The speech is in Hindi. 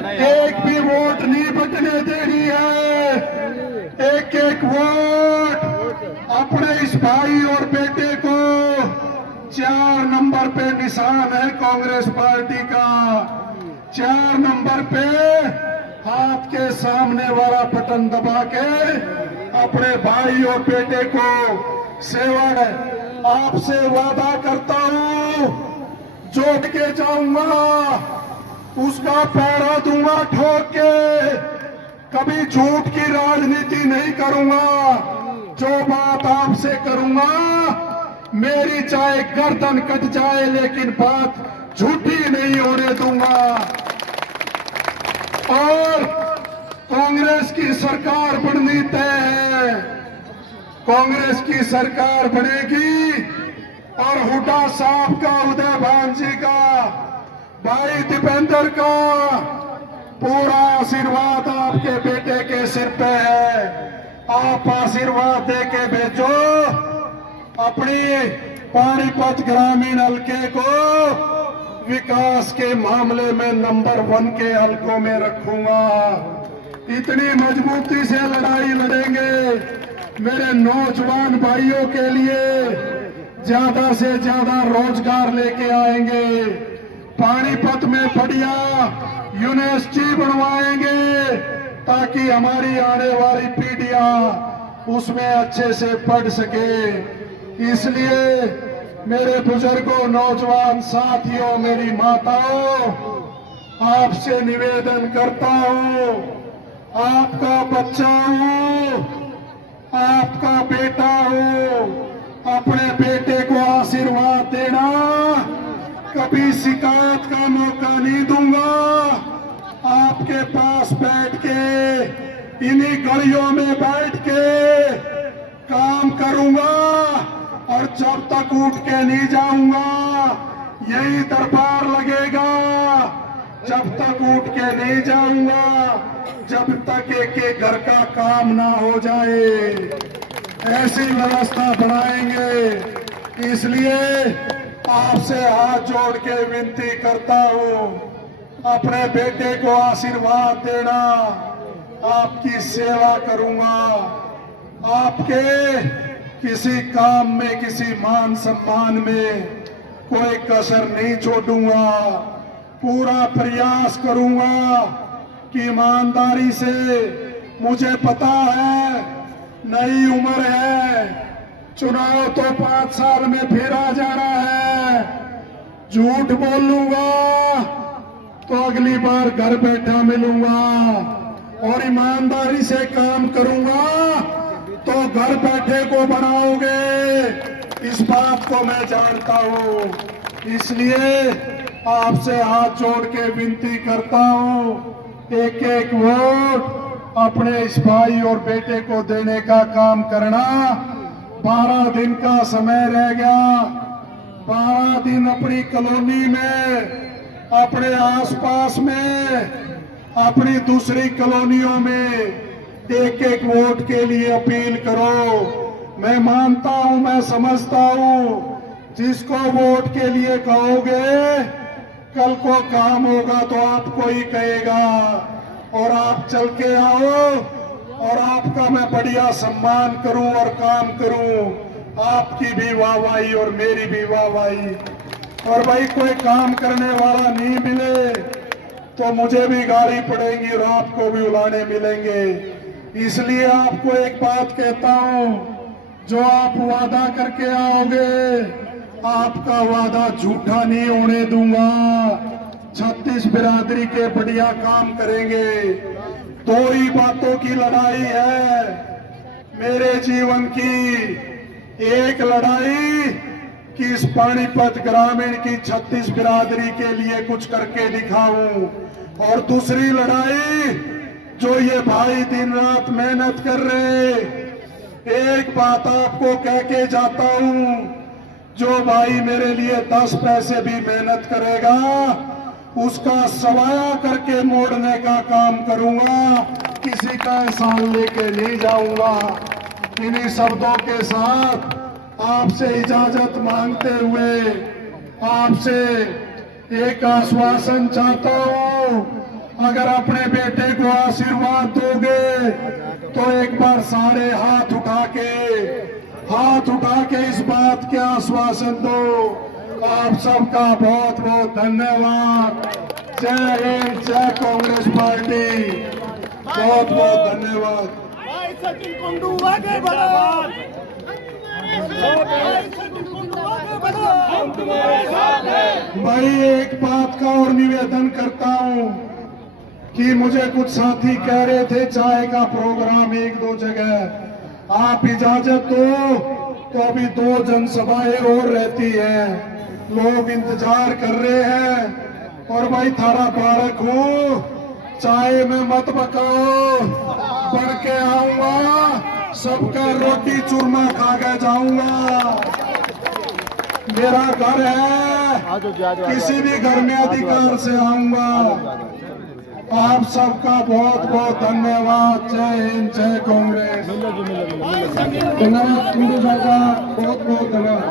एक भी वोट नहीं बचने देनी है। एक एक वोट अपने इस भाई और बेटे को 4 नंबर पे निशान है कांग्रेस पार्टी का। 4 नंबर पे हाथ के सामने वाला बटन दबा के अपने भाई और बेटे को सेवा है। आपसे वादा करता हूं, जोड़ के जाऊंगा, उसका पैरा दूंगा ठोक के। कभी झूठ की राजनीति नहीं करूंगा। जो बात आपसे करूंगा, मेरी चाहे गर्दन कट जाए लेकिन बात झूठी नहीं होने दूंगा। और कांग्रेस की सरकार बननी तय है। कांग्रेस की सरकार बनेगी और हुड्डा साहब का, उदय भान जी का, भाई दीपेंद्र का पूरा आशीर्वाद आपके बेटे के सिर पे है। आप आशीर्वाद दे के भेजो। अपनी पानीपत ग्रामीण हल्के को विकास के मामले में नंबर 1 के हलकों में रखूंगा। इतनी मजबूती से लड़ाई लड़ेंगे। मेरे नौजवान भाइयों के लिए ज्यादा से ज्यादा रोजगार लेके आएंगे। पानीपत में बढ़िया यूनिवर्सिटी बनवाएंगे ताकि हमारी आने वाली पीढ़ियां उसमें अच्छे से पढ़ सके। इसलिए मेरे बुजुर्गों, नौजवान साथियों, मेरी माताओं, आपसे निवेदन करता हूं, आपका बच्चा हूं, आपका बेटा हूं, अपने बेटे को आशीर्वाद देना। कभी शिकायत का मौका नहीं दूंगा। आपके पास बैठ के, इन्हीं गलियों में बैठ के काम करूंगा और जब तक उठ के नहीं जाऊंगा यही दरबार लगेगा। जब तक उठ के नहीं जाऊंगा, जब तक एक घर का काम ना हो जाए, ऐसी व्यवस्था बनाएंगे। इसलिए आपसे हाथ जोड़ के विनती करता हूं, अपने बेटे को आशीर्वाद देना। आपकी सेवा करूंगा। आपके किसी काम में, किसी मान सम्मान में कोई कसर नहीं छोड़ूंगा। पूरा प्रयास करूंगा कि ईमानदारी से, मुझे पता है नई उम्र है, चुनाव तो 5 साल में फिर आ जाना है। झूठ बोलूंगा तो अगली बार घर बैठा मिलूंगा और ईमानदारी से काम करूंगा तो घर बैठे को बनाओगे। इस बात को मैं जानता हूं। इसलिए आपसे हाथ जोड़ के विनती करता हूं, एक एक वोट अपने इस भाई और बेटे को देने का काम करना। 12 दिन का समय रह गया। 12 दिन अपनी कॉलोनी में, अपने आसपास में, अपनी दूसरी कॉलोनियों में एक एक वोट के लिए अपील करो। मैं मानता हूं, मैं समझता हूं, जिसको वोट के लिए कहोगे कल को काम होगा तो आपको ही कहेगा और आप चल के आओ और आपका मैं बढ़िया सम्मान करूं और काम करूं। आपकी भी वाहवाही और मेरी भी वाहवाही। और भाई कोई काम करने वाला नहीं मिले तो मुझे भी गाली पड़ेगी और आपको भी उलाने मिलेंगे। इसलिए आपको एक बात कहता हूं, जो आप वादा करके आओगे, आपका वादा झूठा नहीं होने दूंगा। 36 बिरादरी के बढ़िया काम करेंगे। 2 ही बातों की लड़ाई है मेरे जीवन की। एक लड़ाई कि इस पानीपत ग्रामीण की 36 बिरादरी के लिए कुछ करके दिखाऊं, और दूसरी लड़ाई जो ये भाई दिन रात मेहनत कर रहे। एक बात आपको कह के जाता हूं, जो भाई मेरे लिए 10 पैसे भी मेहनत करेगा उसका सवाया करके मोड़ने का काम करूंगा। किसी का एहसान लेके नहीं जाऊंगा। इन्हीं शब्दों के साथ आपसे इजाजत मांगते हुए आपसे एक आश्वासन चाहता हूं, अगर अपने बेटे को आशीर्वाद दोगे तो एक बार सारे हाथ उठा के इस बात के आश्वासन दो। आप सबका बहुत बहुत धन्यवाद। जय हिंद, जय कांग्रेस पार्टी, बहुत बहुत धन्यवाद। भाई सचिन कुंडू आगे बढ़ो, भाई सचिन कुंडू आगे बढ़ो, हम तुम्हारे साथ हैं। भाई एक बात का और निवेदन करता हूं कि मुझे कुछ साथी कह रहे थे चाय का प्रोग्राम एक दो जगह, आप इजाजत दो तो अभी 2 जनसभाएं और रहती है, लोग इंतजार कर रहे हैं। और भाई थारा बालक हूँ, चाय में मत बकाओ, बढ़ के आऊंगा, सबका रोटी चूरमा खा के जाऊंगा। मेरा घर है, किसी भी घर में अधिकार से आऊंगा। आप सबका बहुत बहुत धन्यवाद। जय हिंद, जय कांग्रेस। धन्यवाद कुंडू साहब का, बहुत बहुत धन्यवाद।